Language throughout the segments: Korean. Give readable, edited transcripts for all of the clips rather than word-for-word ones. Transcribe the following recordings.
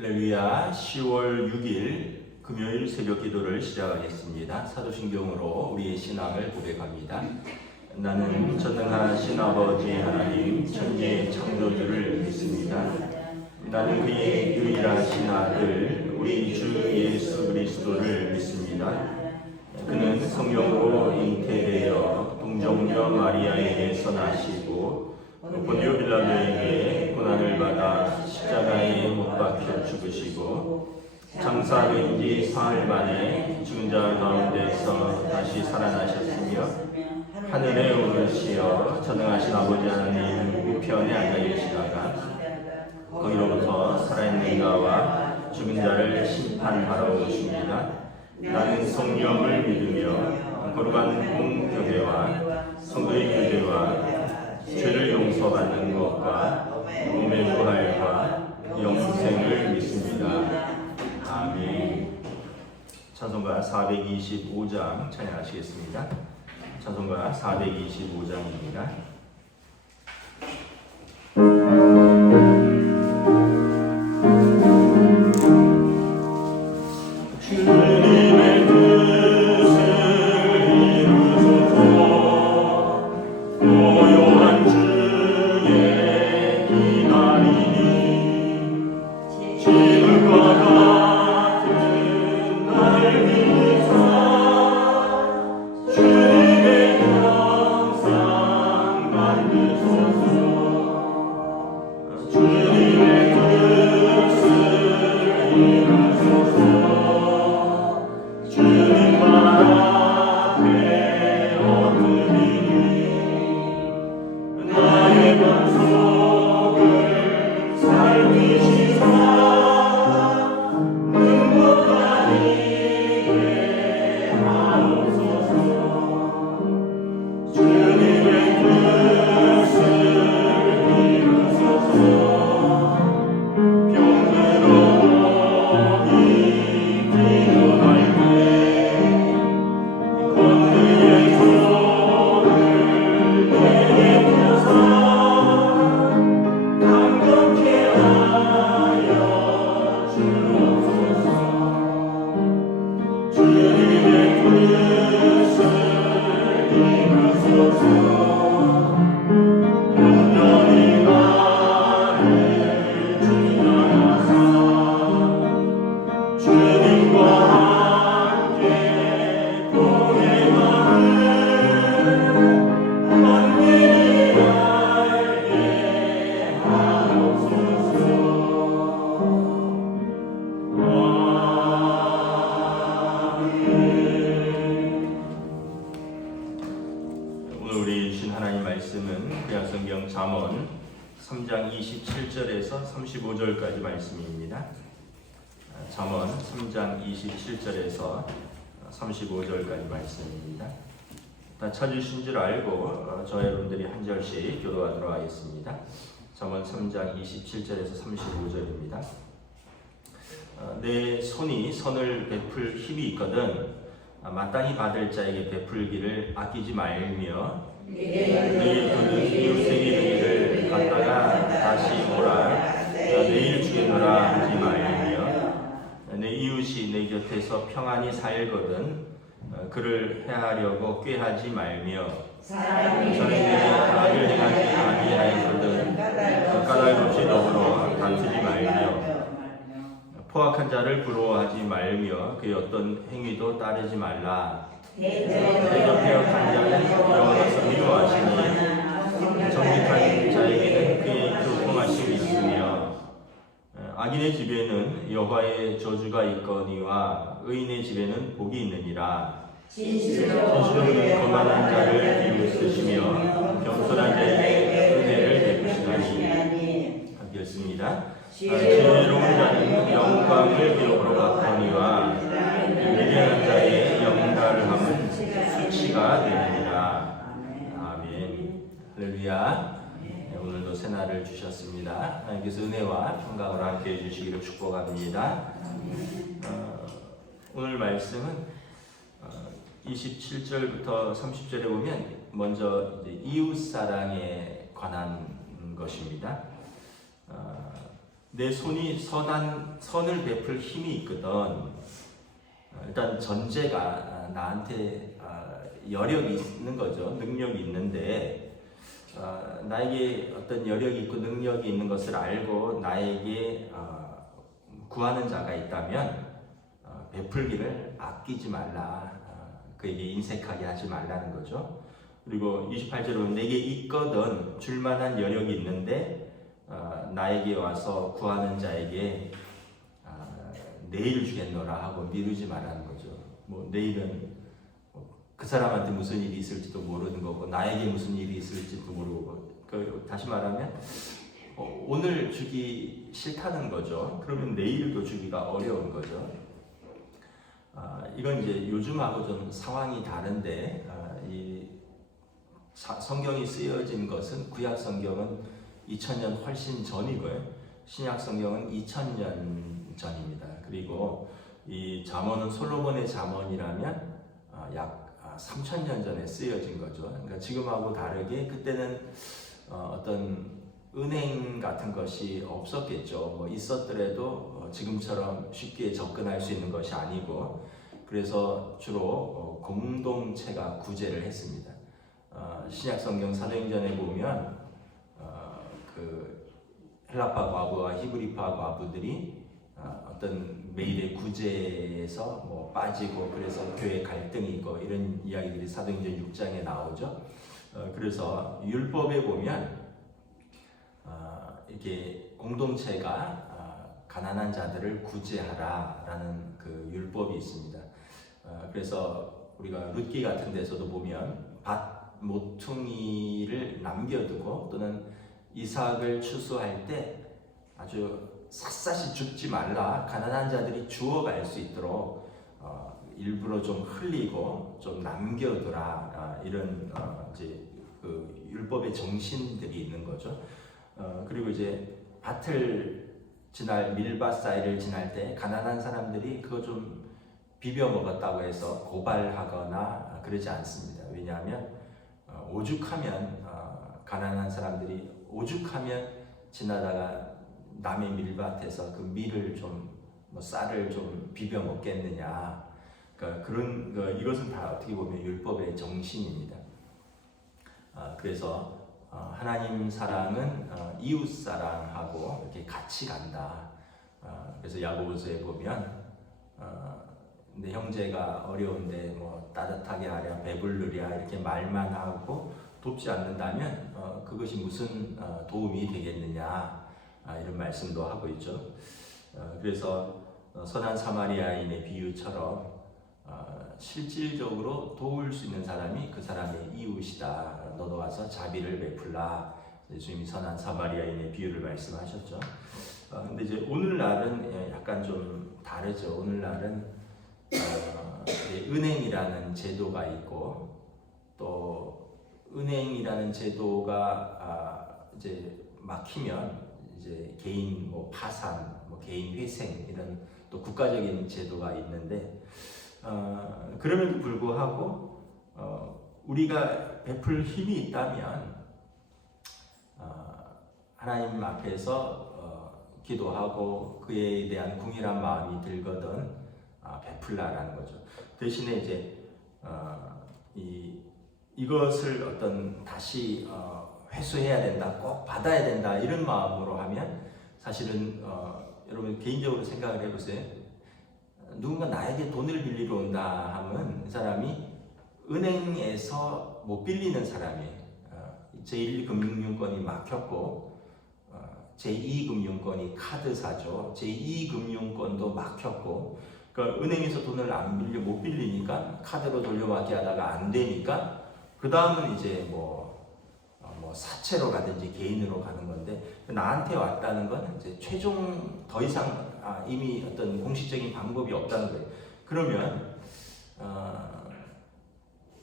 할렐루야. 10월 6일 금요일 새벽 기도를 시작하겠습니다. 사도신경으로 우리의 신앙을 고백합니다. 나는 전능하신 아버지 하나님 천지의 창조주를 믿습니다. 나는 그의 유일하신 아들 우리 주 예수 그리스도를 믿습니다. 그는 성령으로 잉태되어 동정녀 마리아에게서 나시고 본디오 빌라도에게 고난을 받아 십자가에 못 박혀 죽으시고 장사된 지 사흘 만에 죽은 자 가운데서 다시 살아나셨으며 하늘에 오르시어 전능하신 아버지 하나님 우편에 앉아 계시다가 거기로부터 살아있는 자와 죽은 자를 심판하러 오십니다. 나는 성령을 믿으며 거룩한 공교회와 성도의 교제와 죄를 용서받는 것과 몸의 부활과 영생을 믿습니다. 아멘. 찬송가 425장 찬양하시겠습니다. 찬송가 425장입니다. 구약성경 잠언 3장 27절에서 35절까지 말씀입니다. 잠언 3장 27절에서 35절까지 말씀입니다. 다 찾으신 줄 알고 저 여러분들이 한 절씩 교도하도록 하겠습니다. 잠언 3장 27절에서 35절입니다. 내 손이 선을 베풀 힘이 있거든 마땅히 받을 자에게 베풀기를 아끼지 말며 내일 돈은 이웃에게 주기를 갖다가 다시 오라 내일 주겠노라 하지 말며 내 이웃이 내 곁에서 평안히 살거든 그를 해하려고 꾀하지 말며 전에 내게 악을 행하지 아니하였거든 까닭 없이 더불어 다투지 말며 포악한 자를 부러워하지 말며 그의 어떤 행위도 따르지 말라. 대적하여 자는 여호와께서 미워하시니 정직한 자에게는 그의 교통하심이 있으며 악인의 집에는 여호와의 저주가 있거니와 의인의 집에는 복이 있느니라. 진실없는 거만한 자를 비웃으시며 겸손한 자에게 은혜를 베푸시나니. 함께 읽습니다. 지혜로운 자는 영광을 기업으로 받거니와 미련한 자의 영달함은 수치가 되느니라. 아멘. 할렐루야. 오늘도 새날을 주셨습니다. 하나님께서 은혜와 평강으로 함께 해주시기를 축복합니다. 오늘 말씀은 27절부터 30절에 보면 먼저 이웃사랑에 관한 것입니다. 내 손이 선을 베풀 힘이 있거든. 일단 전제가 나한테 여력이 있는 거죠. 능력이 있는데 나에게 어떤 여력이 있고 능력이 있는 것을 알고 나에게 구하는 자가 있다면 베풀기를 아끼지 말라. 그에게 인색하게 하지 말라는 거죠. 그리고 28절은 내게 있거든 줄만한 여력이 있는데 나에게 와서 구하는 자에게 내일 주겠노라 하고 미루지 말라는 거죠. 뭐 내일은 그 사람한테 무슨 일이 있을지도 모르는 거고 나에게 무슨 일이 있을지도 모르고 다시 말하면 오늘 주기 싫다는 거죠. 그러면 내일도 주기가 어려운 거죠. 이건 이제 요즘하고 좀 상황이 다른데 이 성경이 쓰여진 것은 구약 성경은 2000년 훨씬 전이고요. 신약 성경은 2000년 전입니다. 그리고 이 잠언은 솔로몬의 잠언이라면 약 3000년 전에 쓰여진 거죠. 그러니까 지금하고 다르게 그때는 어떤 은행 같은 것이 없었겠죠. 뭐 있었더라도 지금처럼 쉽게 접근할 수 있는 것이 아니고 그래서 주로 공동체가 구제를 했습니다. 신약 성경 사도행전에 보면 그 헬라파 과부와 히브리파 과부들이 어떤 매일의 구제에서 뭐 빠지고 그래서 교회 갈등이 있고 이런 이야기들이 사도행전 6장에 나오죠. 그래서 율법에 보면 이렇게 공동체가 가난한 자들을 구제하라라는 그 율법이 있습니다. 그래서 우리가 룻기 같은 데서도 보면 밭 모퉁이를 남겨두고 또는 이삭을 추수할 때 아주 샅샅이 줍지 말라. 가난한 자들이 주워갈 수 있도록 일부러 좀 흘리고 좀 남겨두라. 이런 이제 그 율법의 정신들이 있는 거죠. 그리고 이제 밭을 지날 밀밭 사이를 지날 때 가난한 사람들이 그거 좀 비벼 먹었다고 해서 고발하거나 그러지 않습니다. 왜냐하면 오죽하면 가난한 사람들이 오죽하면 지나다가 남의 밀밭에서 그 밀을 좀 뭐 쌀을 좀 비벼 먹겠느냐. 그러니까 그런 이것은 다 어떻게 보면 율법의 정신입니다. 그래서 하나님 사랑은 이웃 사랑하고 이렇게 같이 간다. 그래서 야고보서에 보면 내 형제가 어려운데 뭐 따뜻하게 하랴 배부르랴 이렇게 말만 하고 돕지 않는다면 그것이 무슨 도움이 되겠느냐 이런 말씀도 하고 있죠. 그래서 선한 사마리아인의 비유처럼 실질적으로 도울 수 있는 사람이 그 사람의 이웃이다. 너도 와서 자비를 베풀라. 예수님이 선한 사마리아인의 비유를 말씀하셨죠. 근데 이제 오늘날은 약간 좀 다르죠. 오늘날은 은행이라는 제도가 있고 또 은행이라는 제도가 이제 막히면 이제 개인 뭐 파산, 뭐 개인 회생 이런 또 국가적인 제도가 있는데 그럼에도 불구하고 우리가 베풀 힘이 있다면 하나님 앞에서 기도하고 그에 대한 궁일한 마음이 들거든 베풀라라는 거죠. 대신에 이제 이것을 어떤 다시 회수해야 된다, 꼭 받아야 된다 이런 마음으로 하면 사실은 여러분 개인적으로 생각을 해보세요. 누군가 나에게 돈을 빌리러 온다 하면 그 사람이 은행에서 못 빌리는 사람이에요. 제1금융권이 막혔고 제2금융권이 카드사죠. 제2금융권도 막혔고 그러니까 은행에서 돈을 못 빌리니까 카드로 돌려받기 하다가 안 되니까 그 다음은 이제 뭐 사채로 가든지 개인으로 가는 건데 나한테 왔다는 건 이제 최종 더 이상 이미 어떤 공식적인 방법이 없다는 거예요. 그러면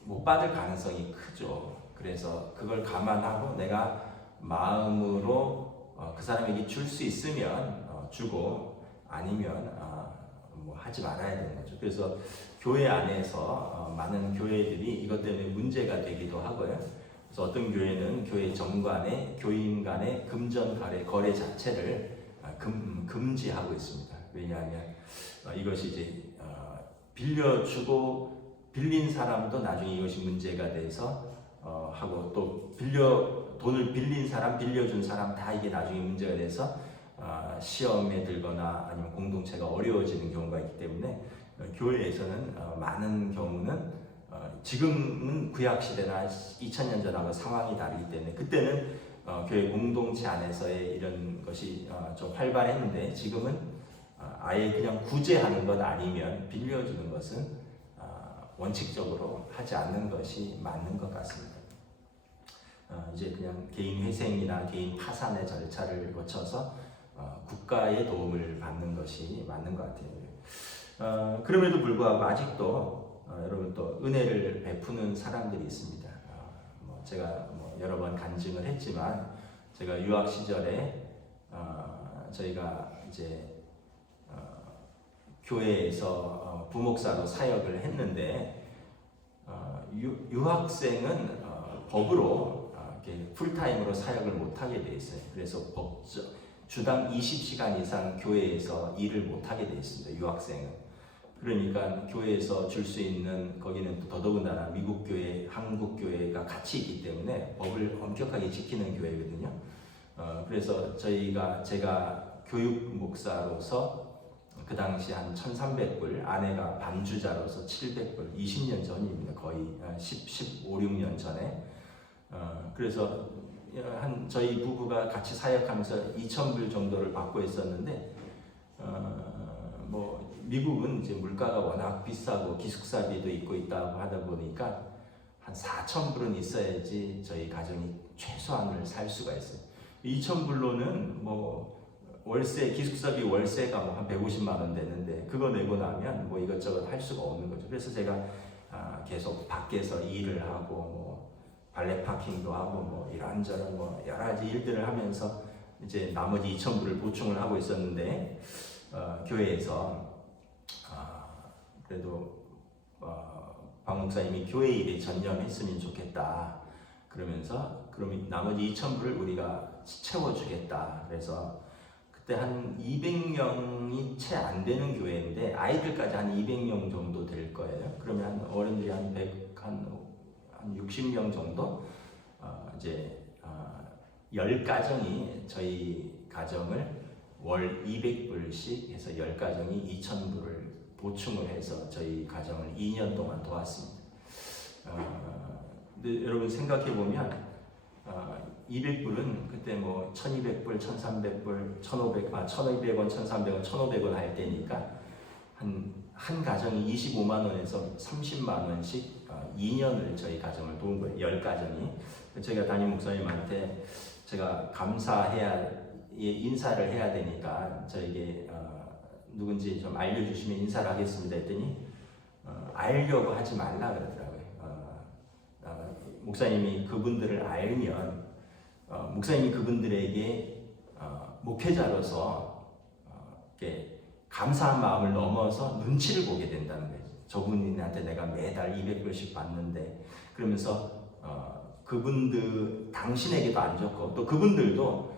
못 받을 가능성이 크죠. 그래서 그걸 감안하고 내가 마음으로 그 사람에게 줄 수 있으면 주고 아니면 뭐 하지 말아야 되는 거죠. 그래서 교회 안에서 많은 교회들이 이것 때문에 문제가 되기도 하고요. 그래서 어떤 교회는 교회 정관의 교인 간의 금전 거래 자체를 금지하고 있습니다. 왜냐하면 이것이 이제 빌려주고 빌린 사람도 나중에 이것이 문제가 돼서 하고 또 돈을 빌린 사람, 빌려준 사람 다 이게 나중에 문제가 돼서 시험에 들거나 아니면 공동체가 어려워지는 경우가 있기 때문에 교회에서는 많은 경우는 지금은 구약 시대나 2000년 전하고 상황이 다르기 때문에 그때는 교회 공동체 안에서의 이런 것이 좀 활발했는데 지금은 아예 그냥 구제하는 것 아니면 빌려주는 것은 원칙적으로 하지 않는 것이 맞는 것 같습니다. 이제 그냥 개인 회생이나 개인 파산의 절차를 거쳐서 국가의 도움을 받는 것이 맞는 것 같아요. 그럼에도 불구하고 아직도 여러분 또 은혜를 베푸는 사람들이 있습니다. 제가 여러 번 간증을 했지만 제가 유학 시절에 저희가 이제 교회에서 부목사로 사역을 했는데 유학생은 법으로 풀타임으로 사역을 못하게 돼 있어요. 그래서 주당 20시간 이상 교회에서 일을 못하게 돼 있습니다. 유학생은. 그러니까 교회에서 줄 수 있는 거기는 더더군다나 미국 교회, 한국 교회가 같이 있기 때문에 법을 엄격하게 지키는 교회거든요. 그래서 제가 교육 목사로서 그 당시 한 1,300불, 아내가 반주자로서 700불, 20년 전입니다. 거의 15, 16년 전에. 그래서 저희 부부가 같이 사역하면서 2,000불 정도를 받고 있었는데, 미국은 이제 물가가 워낙 비싸고 기숙사비도 있고 있다고 하다 보니까 한 4,000불은 있어야지 저희 가정이 최소한을 살 수가 있어요. 2,000불로는 월세, 기숙사비 월세가 한 150만 원 되는데 그거 내고 나면 이것저것 할 수가 없는 거죠. 그래서 제가 계속 밖에서 일을 하고 발레 파킹도 하고 이런저런 여러 가지 일들을 하면서 이제 나머지 2,000불을 보충을 하고 있었는데 교회에서 그래도 박 목사님이 교회 일에 전념했으면 좋겠다 그러면서 그럼 나머지 2,000불을 우리가 채워주겠다. 그래서 그때 한 200명이 채 안 되는 교회인데 아이들까지 한 200명 정도 될 거예요. 그러면 어른들이 한 60명 정도 이제 10가정이 저희 가정을 월 200불씩 해서 10가정이 2,000불을 보충을 해서 저희 가정을 2년 동안 도왔습니다. 근데 여러분 생각해 보면 200불은 그때 1,200불, 1,300불, 1,200원, 1,300원, 1,500원 할 때니까 한 가정이 25만 원에서 30만 원씩 2년을 저희 가정을 도운 거예요. 10가정이. 제가 담임 목사님한테 제가 인사를 해야 되니까 저에게 누군지 좀 알려주시면 인사를 하겠습니다 했더니 알려고 하지 말라 그러더라고요. 목사님이 그분들을 알면 목사님이 그분들에게 목회자로서 이렇게 감사한 마음을 넘어서 눈치를 보게 된다는 거예요. 저분한테 내가 매달 200불씩 받는데 그러면서 그분들 당신에게도 안 좋고 또 그분들도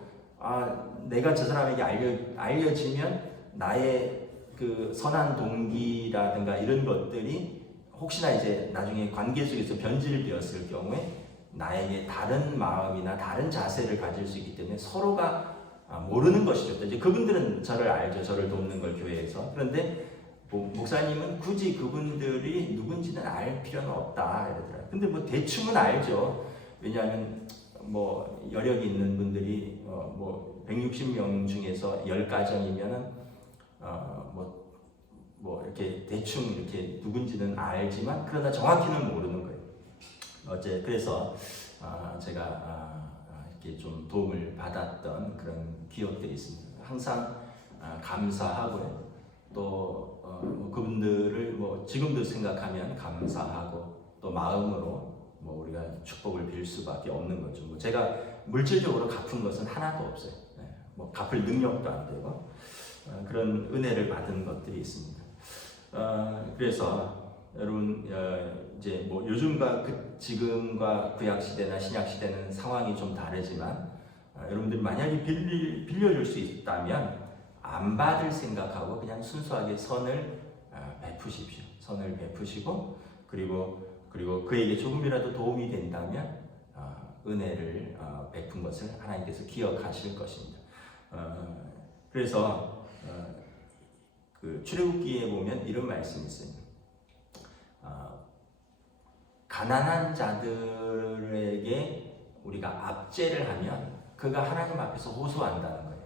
내가 저 사람에게 알려지면 나의 그 선한 동기라든가 이런 것들이 혹시나 이제 나중에 관계 속에서 변질되었을 경우에 나에게 다른 마음이나 다른 자세를 가질 수 있기 때문에 서로가 모르는 것이죠. 이제 그분들은 저를 알죠. 저를 돕는 걸 교회에서. 그런데 목사님은 굳이 그분들이 누군지는 알 필요는 없다 이러더라고요. 근데 대충은 알죠. 왜냐하면 여력이 있는 분들이 160명 중에서 10가정이면은 이렇게 대충 이렇게 누군지는 알지만 그러나 정확히는 모르는 거예요. 그래서 제가 이렇게 좀 도움을 받았던 그런 기억들이 있습니다. 항상 감사하고요. 또 그분들을 지금도 생각하면 감사하고 또 마음으로 우리가 축복을 빌 수밖에 없는 거죠. 제가 물질적으로 갚은 것은 하나도 없어요. 갚을 능력도 안 되고 그런 은혜를 받은 것들이 있습니다. 그래서 여러분 이제 요즘과 지금과 구약 시대나 신약 시대는 상황이 좀 다르지만 여러분들이 만약에 빌려줄 수 있다면 안 받을 생각하고 그냥 순수하게 선을 베푸십시오. 선을 베푸시고 그리고 그에게 조금이라도 도움이 된다면 은혜를 베푼 것을 하나님께서 기억하실 것입니다. 그래서 그 출애굽기에 보면 이런 말씀이 있어요. 가난한 자들에게 우리가 압제를 하면 그가 하나님 앞에서 호소한다는 거예요.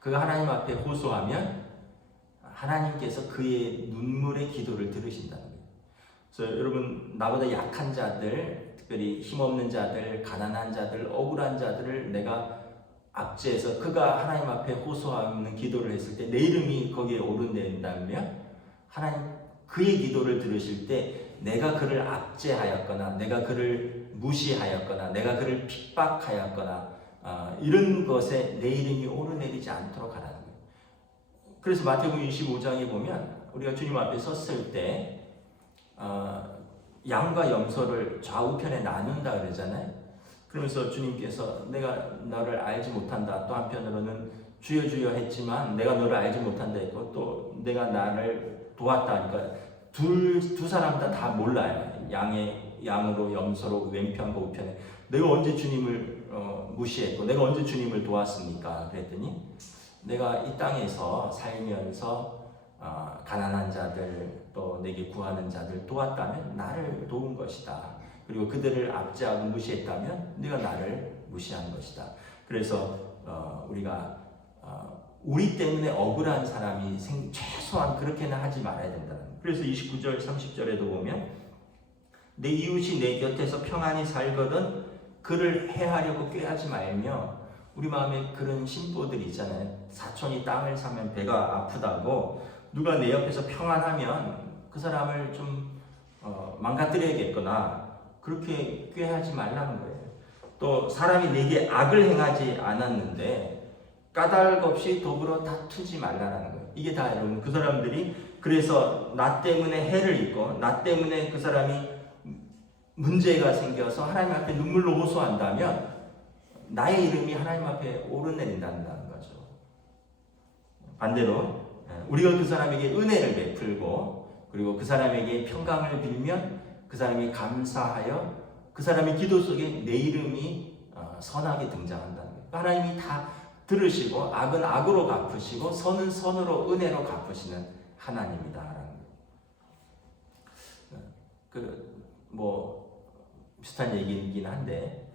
그가 하나님 앞에 호소하면 하나님께서 그의 눈물의 기도를 들으신다는 거예요. 그래서 여러분, 나보다 약한 자들, 특별히 힘없는 자들, 가난한 자들, 억울한 자들을 내가 압제해서 그가 하나님 앞에 호소하는 기도를 했을 때 내 이름이 거기에 오른다면 하나님 그의 기도를 들으실 때 내가 그를 압제하였거나 내가 그를 무시하였거나 내가 그를 핍박하였거나 이런 것에 내 이름이 오르내리지 않도록 하라는 거예요. 그래서 마태복음 25장에 보면 우리가 주님 앞에 섰을 때 양과 염소를 좌우편에 나눈다 그러잖아요. 그러면서 주님께서 내가 너를 알지 못한다. 또 한편으로는 주여 주여 했지만 내가 너를 알지 못한다 했고 또 내가 나를 도왔다 하니까 두 사람 다 몰라요. 양으로 염소로 왼편과 우편에 내가 언제 주님을 무시했고 내가 언제 주님을 도왔습니까? 그랬더니 내가 이 땅에서 살면서 가난한 자들 또 내게 구하는 자들 도왔다면 나를 도운 것이다. 그리고 그들을 압제하고 무시했다면 네가 나를 무시한 것이다. 그래서 우리가 우리 때문에 억울한 사람이 최소한 그렇게는 하지 말아야 된다는 거예요. 그래서 29절 30절에도 보면 내 이웃이 내 곁에서 평안히 살거든 그를 해하려고 꾀하지 말며 우리 마음에 그런 신보들이 있잖아요. 사촌이 땅을 사면 배가 아프다고 누가 내 옆에서 평안하면 그 사람을 좀 망가뜨려야겠거나 그렇게 꾀하지 말라는 거예요. 또 사람이 내게 악을 행하지 않았는데 까닭 없이 더불어 다투지 말라는 거예요. 이게 다 여러분 그 사람들이 그래서 나 때문에 해를 입고 나 때문에 그 사람이 문제가 생겨서 하나님 앞에 눈물로 호소한다면 나의 이름이 하나님 앞에 오르내린다는 거죠. 반대로 우리가 그 사람에게 은혜를 베풀고 그리고 그 사람에게 평강을 빌면 그 사람이 감사하여 그 사람의 기도 속에 내 이름이 선하게 등장한다는 거예요. 하나님이 다 들으시고 악은 악으로 갚으시고 선은 선으로 은혜로 갚으시는 하나님이다라는 거예요. 비슷한 얘기이긴 한데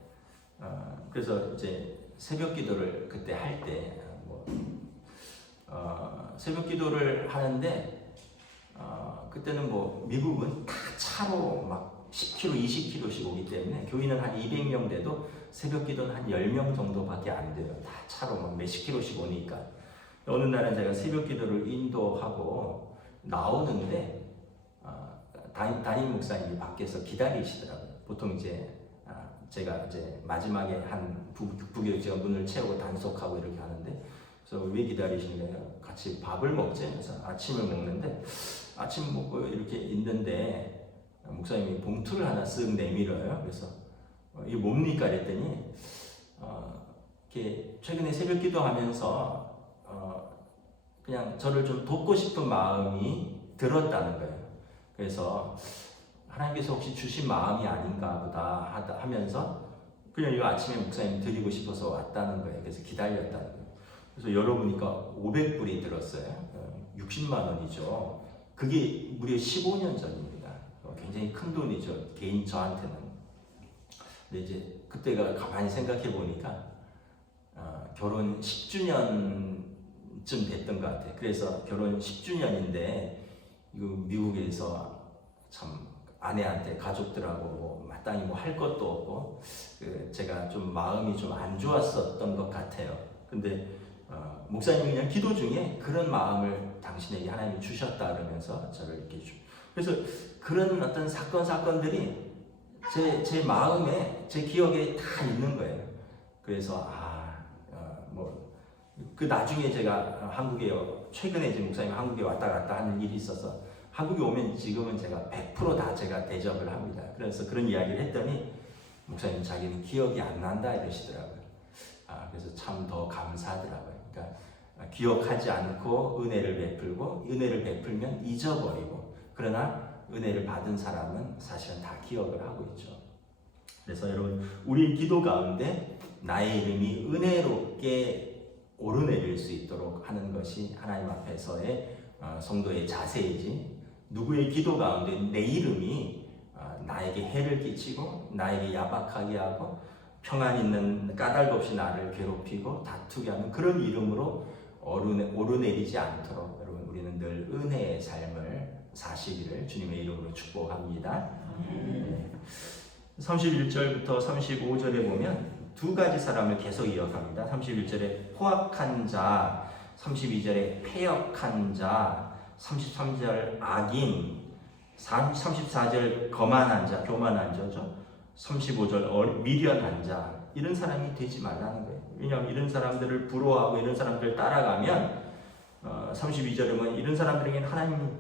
그래서 이제 새벽 기도를 그때 할 때 새벽 기도를 하는데 그때는 미국은 다 차로 막 10km, 20km씩 오기 때문에 교인은 한 200명 돼도 새벽 기도는 한 10명 정도밖에 안 돼요. 다 차로 막 몇십 킬로씩 오니까. 어느 날은 제가 새벽 기도를 인도하고 나오는데 담임 목사님이 밖에서 기다리시더라고요. 보통 제가 마지막에 한 부교육자 문을 채우고 단속하고 이렇게 하는데 그래서 왜 기다리시는가요? 같이 밥을 먹지? 그래서 아침을 먹는데 아침 먹고 이렇게 있는데 목사님이 봉투를 하나 쓱 내밀어요. 그래서 이게 뭡니까? 그랬더니 이렇게 최근에 새벽 기도하면서 그냥 저를 좀 돕고 싶은 마음이 들었다는 거예요. 그래서 하나님께서 혹시 주신 마음이 아닌가 보다 하면서 그냥 이거 아침에 목사님 드리고 싶어서 왔다는 거예요. 그래서 기다렸다는 거예요. 그래서 열어보니까 500불이 들었어요. 60만 원이죠. 그게 무려 15년 전입니다. 굉장히 큰 돈이죠. 개인 저한테는. 근데 이제 그때가 가만히 생각해 보니까 결혼 10주년쯤 됐던 것 같아요. 그래서 결혼 10주년인데 미국에서 참 아내한테 가족들하고 마땅히 할 것도 없고 제가 좀 마음이 좀 안 좋았었던 것 같아요. 근데 목사님이 그냥 기도 중에 그런 마음을 당신에게 하나님이 주셨다 그러면서 저를 이렇게 그래서 그런 어떤 사건들이 제 마음에 제 기억에 다 있는 거예요. 그래서 그 나중에 제가 한국에 최근에 이제 목사님 한국에 왔다 갔다 하는 일이 있어서 한국에 오면 지금은 제가 100% 다 제가 대접을 합니다. 그래서 그런 이야기를 했더니 목사님 자기는 기억이 안 난다 이러시더라고요. 그래서 참 더 감사하더라고요. 그러니까 기억하지 않고 은혜를 베풀고 은혜를 베풀면 잊어버리고 그러나 은혜를 받은 사람은 사실은 다 기억을 하고 있죠. 그래서 여러분 우리 기도 가운데 나의 이름이 은혜롭게 오르내릴 수 있도록 하는 것이 하나님 앞에서의 성도의 자세이지 누구의 기도 가운데 내 이름이 나에게 해를 끼치고 나에게 야박하게 하고 평안 있는 까닭 없이 나를 괴롭히고 다투게 하는 그런 이름으로 오르내리지 않도록 여러분 우리는 늘 은혜의 삶을 사시기를 주님의 이름으로 축복합니다. 31절부터 35절에 보면 두 가지 사람을 계속 이어갑니다. 31절에 포악한 자, 32절에 패역한 자, 33절 악인, 34절 거만한 자, 교만한 자죠. 35절 미련한 자, 이런 사람이 되지 말라는 거예요. 왜냐하면 이런 사람들을 부러워하고 이런 사람들을 따라가면 32절에 보면 이런 사람들에게는 하나님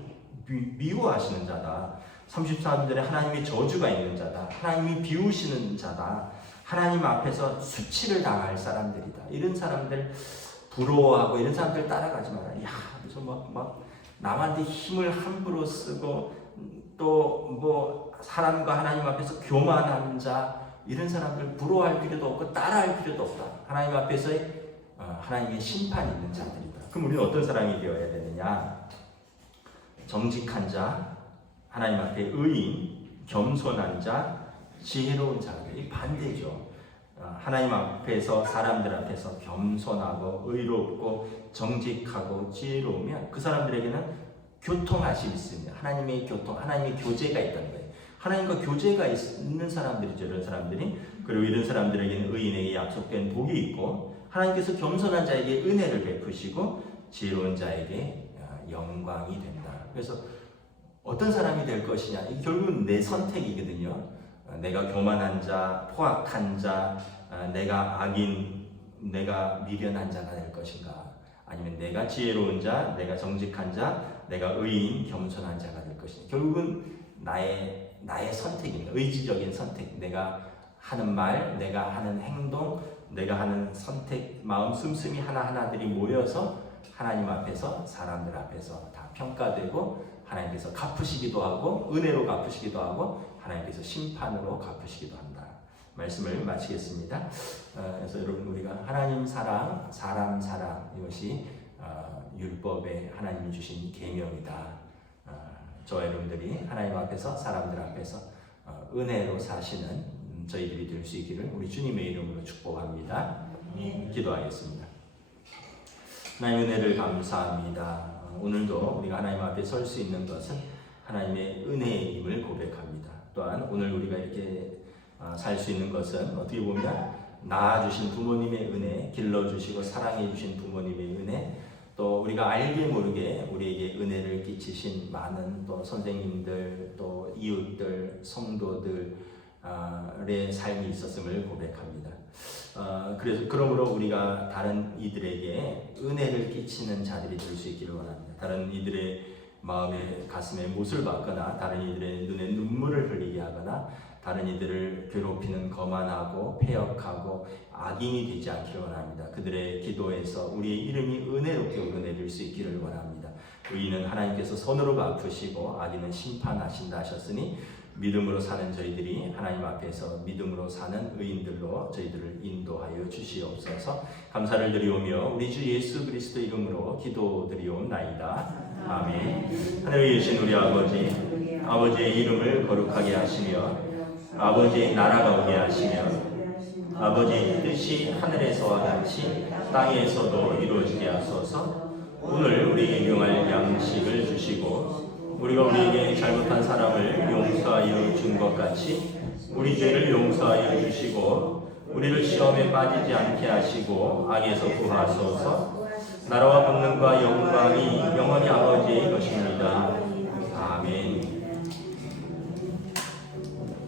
미워하시는 자다. 33절에 하나님의 저주가 있는 자다. 하나님이 비우시는 자다. 하나님 앞에서 수치를 당할 사람들이다. 이런 사람들 부러워하고 이런 사람들 따라가지 마라. 야, 무슨 막 남한테 힘을 함부로 쓰고 또 뭐 사람과 하나님 앞에서 교만한 자 이런 사람들 부러워할 필요도 없고 따라할 필요도 없다. 하나님 앞에서의 하나님의 심판이 있는 자들이다. 그럼 우리는 어떤 사람이 되어야 되느냐? 정직한 자, 하나님 앞에 의인, 겸손한 자, 지혜로운 자들. 이 반대죠. 하나님 앞에서 사람들 앞에서 겸손하고 의롭고 정직하고 지혜로우면 그 사람들에게는 교통하심이 있습니다. 하나님의 교통, 하나님의 교제가 있다는 거예요. 하나님과 교제가 있는 사람들이죠. 이런 사람들이. 그리고 이런 사람들에게는 의인에게 약속된 복이 있고 하나님께서 겸손한 자에게 은혜를 베푸시고 지혜로운 자에게 영광이 된다. 그래서 어떤 사람이 될 것이냐, 이게 결국은 내 선택이거든요. 내가 교만한 자, 포악한 자, 내가 악인, 내가 미련한 자가 될 것인가, 아니면 내가 지혜로운 자, 내가 정직한 자, 내가 의인, 겸손한 자가 될 것인가. 결국은 나의 선택입니다. 의지적인 선택. 내가 하는 말, 내가 하는 행동, 내가 하는 선택, 마음 씀씀이 하나하나들이 모여서 하나님 앞에서, 사람들 앞에서 다 평가되고 하나님께서 갚으시기도 하고 은혜로 갚으시기도 하고 하나님께서 심판으로 갚으시기도 한다. 말씀을 마치겠습니다. 그래서 여러분 우리가 하나님 사랑, 사람 사랑, 이것이 율법에 하나님이 주신 계명이다. 저와 여러분들이 하나님 앞에서, 사람들 앞에서 은혜로 사시는 저희들이 될 수 있기를 우리 주님의 이름으로 축복합니다. 기도하겠습니다. 하나님의 은혜를 감사합니다. 오늘도 우리가 하나님 앞에 설 수 있는 것은 하나님의 은혜임을 고백합니다. 또한 오늘 우리가 이렇게 살 수 있는 것은 어떻게 보면 낳아주신 부모님의 은혜, 길러주시고 사랑해주신 부모님의 은혜, 또 우리가 알게 모르게 우리에게 은혜를 끼치신 많은 또 선생님들, 또 이웃들, 성도들의 삶이 있었음을 고백합니다. 그래서 그러므로 우리가 다른 이들에게 은혜를 끼치는 자들이 될 수 있기를 원합니다. 다른 이들의 마음에, 가슴에 못을 박거나 다른 이들의 눈에 눈물을 흘리게 하거나 다른 이들을 괴롭히는 거만하고 패역하고 악인이 되지 않기를 원합니다. 그들의 기도에서 우리의 이름이 은혜롭게 오르내릴 수 있기를 원합니다. 의인은 하나님께서 손으로 갚으시고 악인은 심판하신다 하셨으니 믿음으로 사는 저희들이 하나님 앞에서 믿음으로 사는 의인들로 저희들을 인도하여 주시옵소서. 감사를 드리오며 우리 주 예수 그리스도 이름으로 기도드리옵나이다. 아멘. 하늘에 계신 우리 아버지, 아버지의 이름을 거룩하게 하시며 아버지의 나라가 오게 하시며 아버지의 뜻이 하늘에서와 같이 땅에서도 이루어지게 하소서. 오늘 우리에게 일용할 양식을 주시고 우리가 우리에게 잘못한 사람을 용서하여 준 것 같이 우리 죄를 용서하여 주시고 우리를 시험에 빠지지 않게 하시고 악에서 구하소서. 나라와 권능과 영광이 영원히 아버지의 것입니다. 아멘.